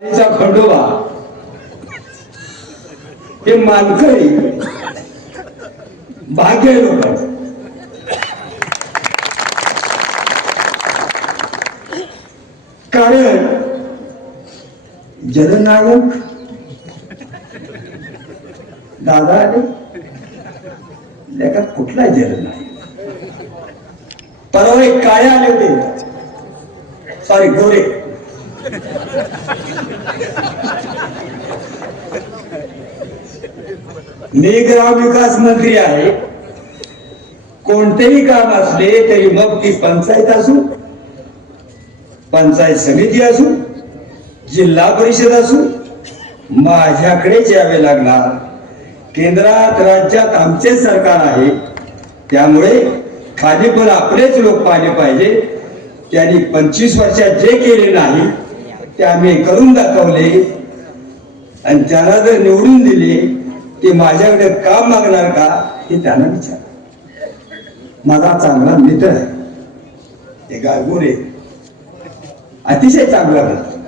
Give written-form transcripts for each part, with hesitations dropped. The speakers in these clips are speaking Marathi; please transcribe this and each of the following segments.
खंडोबा हे मानकरी भाग्य लोक कारण जननायक दादा आले लेखात कुठला जननायक परवा एक काळे आले होते सॉरी गोरे मी ग्रामविकास मंत्री आहे कोणतेही काम असले तरी मग ती पंचायत असू पंचायत समिती असू जिल्हा परिषद असू माझ्याकडेच यावे लागणार केंद्रात राज्यात आमचे सरकार आहे त्यामुळे खाली पण आपलेच लोक पाहिले पाहिजे त्यांनी 25 वर्षात जे केले नाही ते आम्ही करून दाखवले आणि त्यांना जर निवडून दिले ते माझ्याकडे काम मागणार का हे त्यांना विचार माझा चांगला मित्र आहे ते गायगुरे अतिशय चांगला मित्र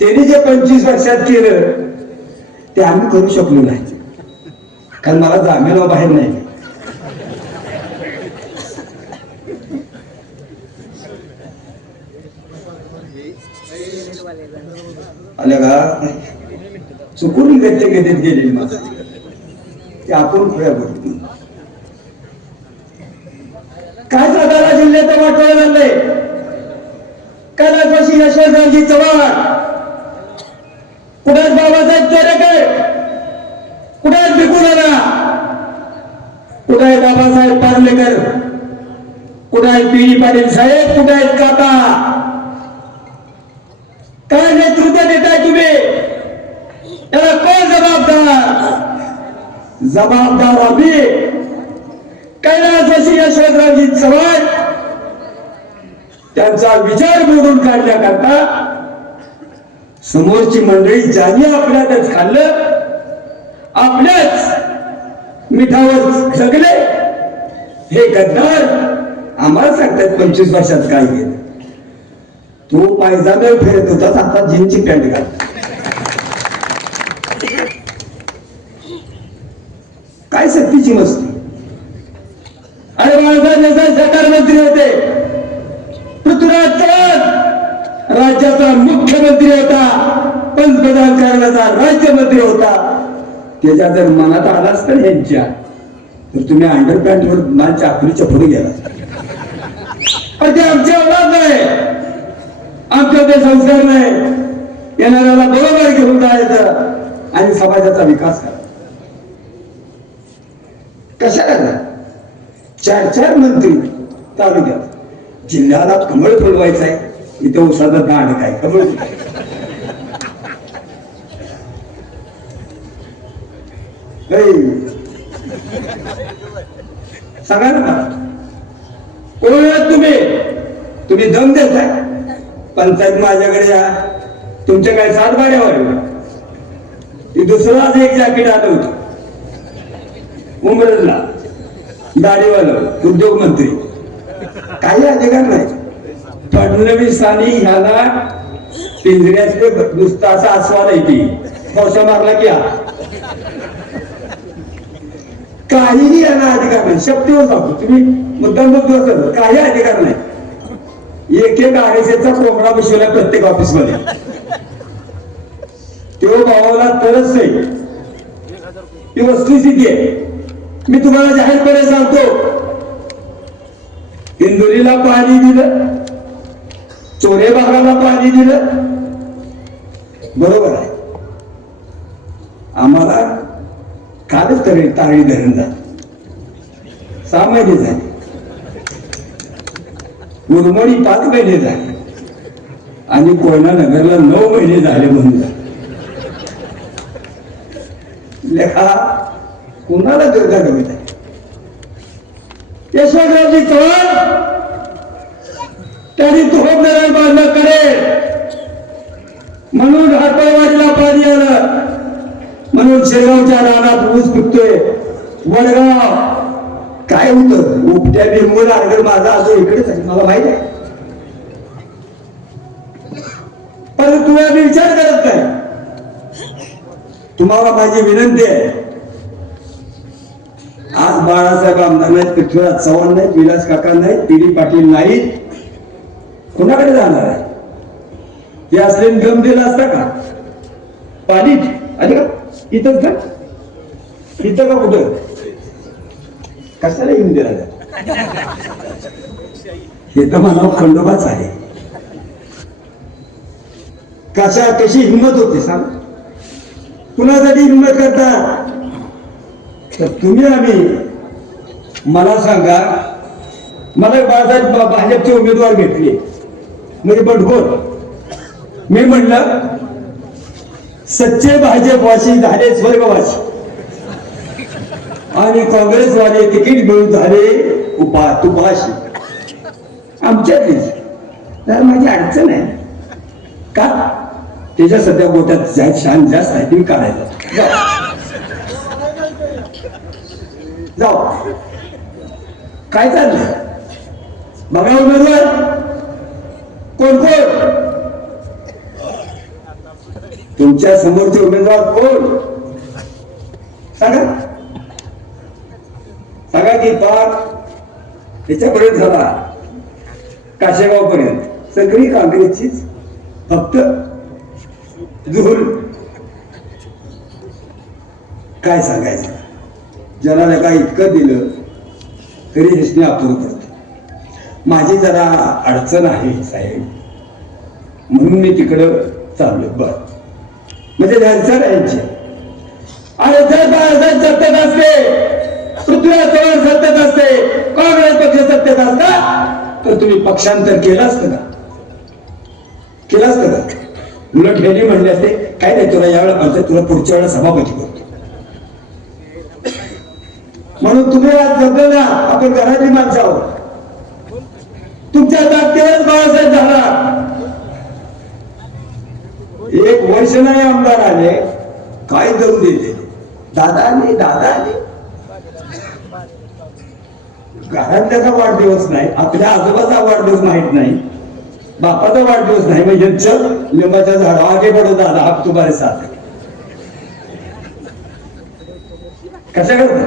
त्यांनी जे 25 वर्षात केलं ते आम्ही करू शकलो नाही कारण मला जामीन बाहेर नाही आल्या का चुकून गत्य घेत गेले माझं ते आपण खुल्या बघतो काय सातारा जिल्ह्याचं वाटोळं झालंय कैलासवासी यशवंतरावजी चव्हाण कुठे बाबासाहेब चोरेकर कुठे भिकुनाना कुठे बाबासाहेब पार्लेकर कुठे पी पाटील साहेब कुठे काका काय नेतृत्व देताय तुम्ही याला कोण जबाबदार आम्ही कैलासवासी यशवंतरावजी चव्हाण त्यांचा विचार मोडून काढण्याकरता समोरची मंडळी ज्यांनी आपल्यातच खाल्लं आपल्याच मिठावर जगले हे गद्दार आम्हाला सांगतात 25 वर्षात काय केलं तो पायजामे फिरत होता आता जीनची पॅन्ट घाल काय सक्तीची मस्ती अरे महाराज सरकार मंत्री होते पृथ्वीराज चव्हाण राज्याचा मुख्यमंत्री होता पंतप्रधान करण्याचा राज्यमंत्री होता त्याच्या जर मनात आलाच तर यांच्या तर तुम्ही अंडरपॅन्ट वर माझ्या चाकरीच्या पुढे गेला पण ते आमच्या औलाद नाही आमच्या ते संस्कार नाही येणाऱ्याला बरोबर घेऊन जायचं आणि समाजाचा विकास करा कशाला 4 मंत्री तालुक्यात जिल्ह्याला कमळ फुलवायचं आहे इथे उसाचं दांड काय कमळ सांगा ना कोण तुम्ही दम देताय पंचायत माझ्याकडे या तुमच्या काय 7 भाड्यावर ती दुसराच एक जॅकेट आलं होतं मुंबईला गाडीवालं उद्योग मंत्री काही अधिकार नाही फडणवीसांनी ह्याला पिंजऱ्याचे नुसता असा आस्वाद येते फौशा मारला की काहीही यांना अधिकार नाही शक्तीवर सांगतो तुम्ही मुद्दाम बोलतो काही अधिकार नाही एक RSSचा प्रोग्राम बसवला प्रत्येक ऑफिस मध्ये तो भावाला तरच नाही ही वस्तुस्थिती आहे मी तुम्हाला जाहीरपणे सांगतो इंदोरीला पाणी दिलं चोरे भागाला पाणी दिलं बरोबर आहे आम्हाला कालच तरी ताळी धरण झालं 6 महिने झाले उर्मणी 5 महिने झाले आणि कोयना नगरला 9 महिने झाले म्हणून लेखा कुणाला दुर्गा गमित आहे यशवंतरावजी चव्हाण त्यांनी धोबनारायण बांधलं करेल म्हणून हातवाडीला पाणी आलं म्हणून शेगावच्या रानात ऊस पिकतोय वडगाव काय होतं उपट्या निर्मूल आडगड माझा असं इकडेच आहे मला माहित आहे परंतु तुम्ही आम्ही विचार करत नाही. तुम्हाला माझी विनंती आहे, आज बाळासाहेब आमदार नाहीत, पृथ्वीराज चव्हाण नाहीत, विलास काका नाहीत, पी.डी. पाटील नाहीत, कोणाकडे जाणार आहे? हे असले गम दिला असता का? पाणी आली का इथंच का? इथं का कुठं? कशाला येऊन दिला? हे तर मला खंडोबाच आहे. कशी हिंमत होते सांग? कुणासाठी हिंमत करता? तर तुम्ही आम्ही मला सांगा, मला बाळासाहेब भाजपचे उमेदवार भेटले म्हणजे बंडखोर. मी म्हणलं सच्चे भाजपवासी झाले स्वर्गवासी आणि काँग्रेसवाले तिकीट मिळून झाले तुपाशी. आमच्यातलीच तर माझी अडचण आहे का? त्याच्या सध्या गोट्यात शान जास्त आहे, तुम्ही काढायचं जाऊ. काय चाललंय बघा उमेदवार कोण कोण? तुमच्या समोरचे उमेदवार कोण सांगा? सांगा की पाक याच्यापर्यंत झाला काशेगाव पर्यंत सगळी काँग्रेसचीच, फक्त जुहूर. काय सांगायचं? जनाला काय इतकं दिलं तरी हेसने आपलं करतो. माझी जरा अडचण आहे साहेब, म्हणून मी तिकडं चाललो. बर म्हणजे घरचं राहायचे. आणि जर बाळासाहेब सत्तेत असते, पृथ्वीराज चव्हाण सत्तेत असते, काँग्रेस पक्ष सत्तेत असता, तर तुम्ही पक्षांतर केलं असतं का? केलं असतं का? उलट हेनी म्हणले असते काय नाही तुला यावेळेला म्हणतात, तुला पुढच्या वेळेला सभापती करतो. म्हणून तुम्ही आज जगलं ना, आपण घरातली माणसं आहोत. तुमच्या ताकदीवरच बाळासाहेब झाला. 1 वर्ष नाही आमदार आले, काय करू देते? दादा आले, दादा आले. घरात त्याचा वाढदिवस नाही, आपल्या आजोबाचा वाढदिवस माहित नाही, बापाचा वाढदिवस नाही, मग यांचं लिंबाच्या झाडा आगे बढो दादा, आप तुम्हारे साथ. कशा करता?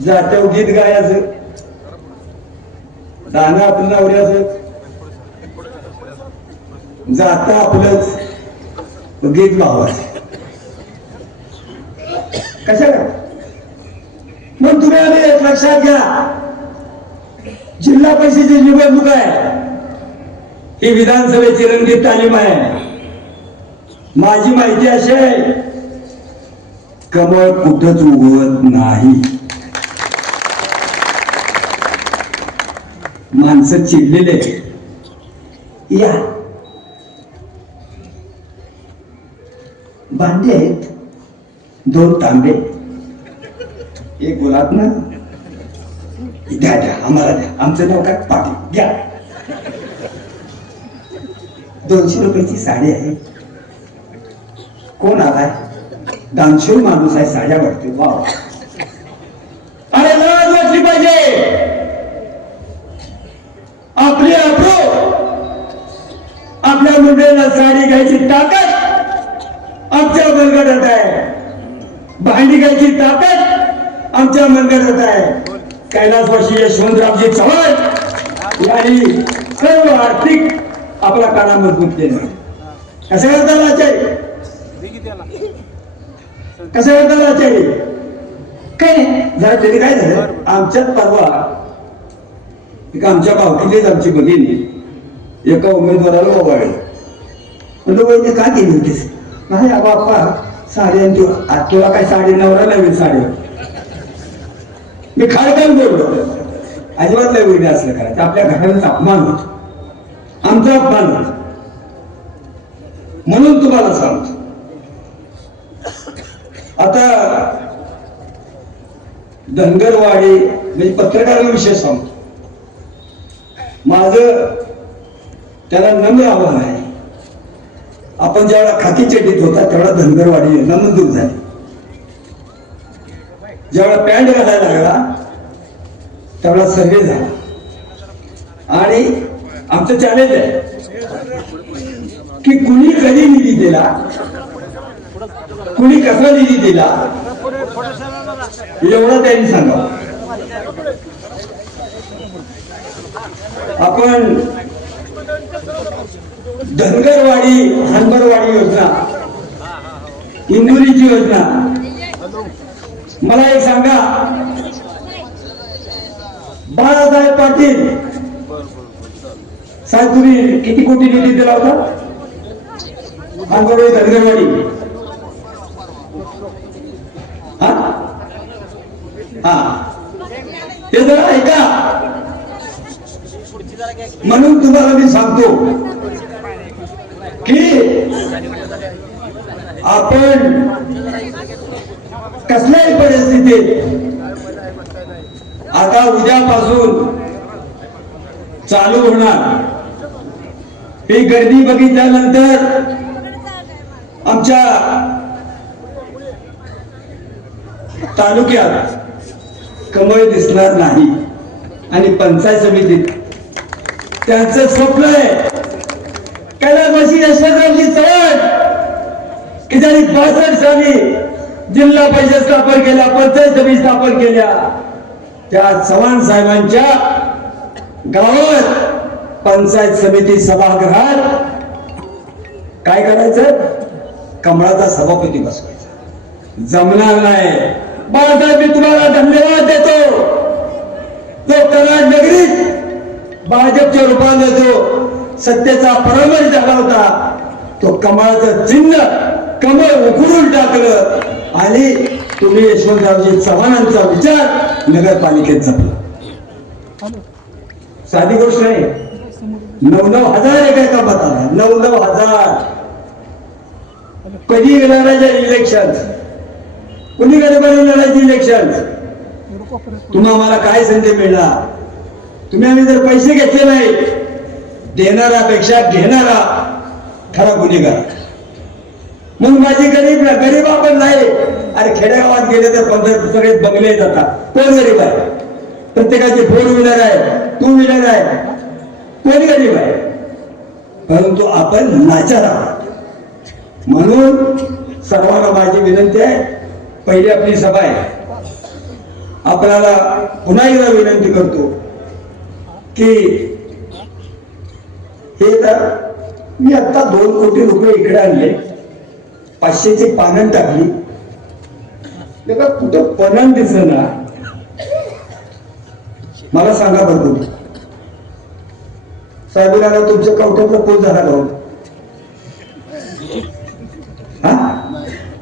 जात्याव गीत गायचं, दाना आपलं नवऱ्याचं, जाता आपलंच गीत गावाचं. कशा का? मग तुम्ही आम्ही एक लक्षात घ्या, जिल्हा परिषदेची निवडणूक आहे, ही विधानसभेची रंगीत तालीम आहे. माझी माहिती अशी आहे, कमळ कुठंच उगवत नाही. माणसं चिडलेले या भांडे आहेत, 2 तांबे, 1 गुलाब ना द्या द्या आम्हाला द्या, आमचं नाव काय पाटील घ्या. 200 रुपयाची साडी आहे. कोण आलाय? दानशूर माणूस आहे, साड्या वाटते. वा, अरे लाज वाटली पाहिजे. आपली आपल्या मुलाला साडी घ्यायची ताकद आमच्या मनगटात आहे, भांडी घ्यायची ताकद आमच्या मनगटात आहे. कैलासवासी यशवंतरावजी चव्हाण यांनी सर्व आर्थिक आपला काना मजबूत केला. कसं करता लाचारी? कसं करता लाचारी? काय जरा तरी काय झालं आमच्यात परवा आमच्या भावकीलीच आमची भगिनी एका उमेदवाराला ओवाळलं. म्हणलं वैद्य का केली होतीस? नाही बाप्पा साडी, तुला काय साडी नवरा नवीन साडी. मी खाडकान बोललो, अजिबात नाही वैद्य असलं करायचं. आपल्या घराचा अपमान होतो, आमचा अपमान होतो. म्हणून तुम्हाला सांगतो, आता धनगरवाडी म्हणजे पत्रकारांविषयी सांगतो. माझं त्याला नम्र आव्हान आहे, आपण ज्यावेळेला खाकी चड्डीत होता तेवढा धनगरवाडी योजना मंजूर झाली. ज्यावेळेला पॅन्ट घालायला लागला त्यावेळेला सर्वे झाला. आणि आमचं चॅलेंज आहे की कुणी कधी निधी दिला, कुणी कसा निधी दिला, एवढं त्यांनी सांगावं. आपण धनगरवाडी हनबरवाडी योजना, इंदुरीची योजना, मला एक सांगा, बाळासाहेब पाटील साहेब तुम्ही किती कोटी निधी दिला होता हनबरवाडी धनगरवाडी? ते जरा ऐका. म्हणून तुम्हाला मी सांगतो की आपण कसल्याही परिस्थितीत आता उद्यापासून चालू होणार. ही गर्दी बघितल्यानंतर आमच्या तालुक्यात कमळ दिसणार नाही. आणि पंचायत समितीत त्यांचं स्वप्न आहे कैलासवासी यशवंतरावजी चव्हाण की ज्यांनी 62 साली जिल्हा परिषद स्थापन केल्या, पंचायत समिती स्थापन केल्या, त्या चव्हाण साहेबांच्या गावात पंचायत समिती सभागृहात काय करायचं? कमळाचा सभापती बसवायचा. जमणार नाही. बाळासाहेब मी तुम्हाला धन्यवाद देतो. तो कराड नगरीत भाजपच्या रूपाने जो सत्तेचा पराभव झाला होता, तो कमळाचं चिन्ह कमळ उघडून टाकलं आणि तुम्ही यशवंतरावजी चव्हाणांचा विचार नगरपालिकेत जपला. साधी गोष्ट नाही. 9,000 एका मताला 9,000. कधी लढायचे इलेक्शन, कुणीकडे बरे लढायचे इलेक्शन. तुम्हा आम्हाला काय संधी मिळणार? तुम्ही आम्ही जर पैसे घेतले नाही, देणारापेक्षा घेणारा खरा गुन्हेगार. मग माझी गरीब आपण नाही. अरे खेडेगावात गेले तर 15 सगळे बंगले जातात. कोण गरीब आहे? प्रत्येकाची 4 व्हीलर आहे, 2 व्हीलर आहे. कोण गरीब आहे? परंतु आपण लाचार आहोत. म्हणून सर्वांना माझी विनंती आहे, पहिली आपली सभा आहे, आपल्याला पुन्हा एकदा विनंती करतो की हे तर मी आता 2 कोटी रुपये इकडे आणले, 500ची पानं टाकली, कुठं पणन दिसेना. मला सांगा बरं तुम्ही साहेबांना तुमच्या कवट्यातला पोच झाला का?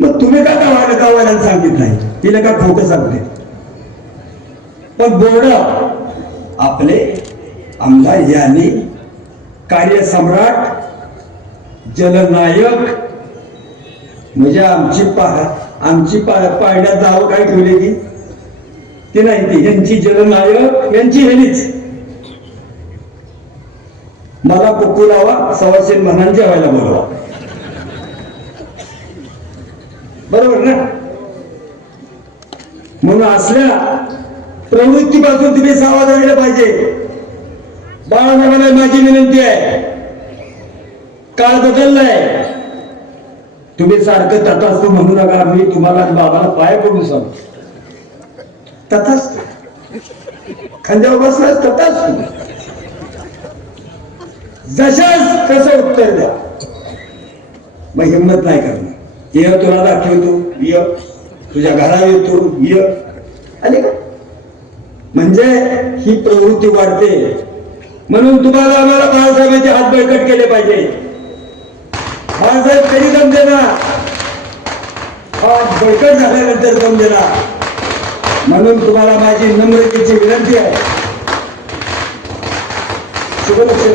मग तुम्ही का गावाला सांगित नाही? तिला का खोटं सांगते? पण बोर्ड आपले आमदार यांनी कार्यसम्राट, जलनायक म्हणजे आमची पाळण्यात नाव काय ठेवले की ते नाही, ती यांची जलनायक यांची हेलीच. मला कुकू लावा, 125 म्हणान जेवायला बोलवा. बरोबर ना? म्हणून असल्या प्रवृत्तीपासून तुम्ही सावध राहिलं पाहिजे. बाळासाहेबांना माझी विनंती आहे, काळ बदललाय. तुम्ही सारखं तथास्तु म्हणू नका. मी तुम्हाला बाबाला पाय पडून सांगतो, तथास्तु. खांद्यावर बसला तथास्तु, जशाच तसं उत्तर द्या. मग हिंमत नाही करणार. ये तुला दाखवतो, ये तुझ्या घरात येतो, ये आले का? म्हणजे ही प्रवृत्ती वाढते. म्हणून तुम्हाला आम्हाला बाळासाहेबांचे हात बळकट केले पाहिजे. बाळासाहेब कधी दम देणार? हात बळकट झाल्यानंतर दम देणार. म्हणून तुम्हाला माझी नम्रतेची विनंती आहे, शुभलक्ष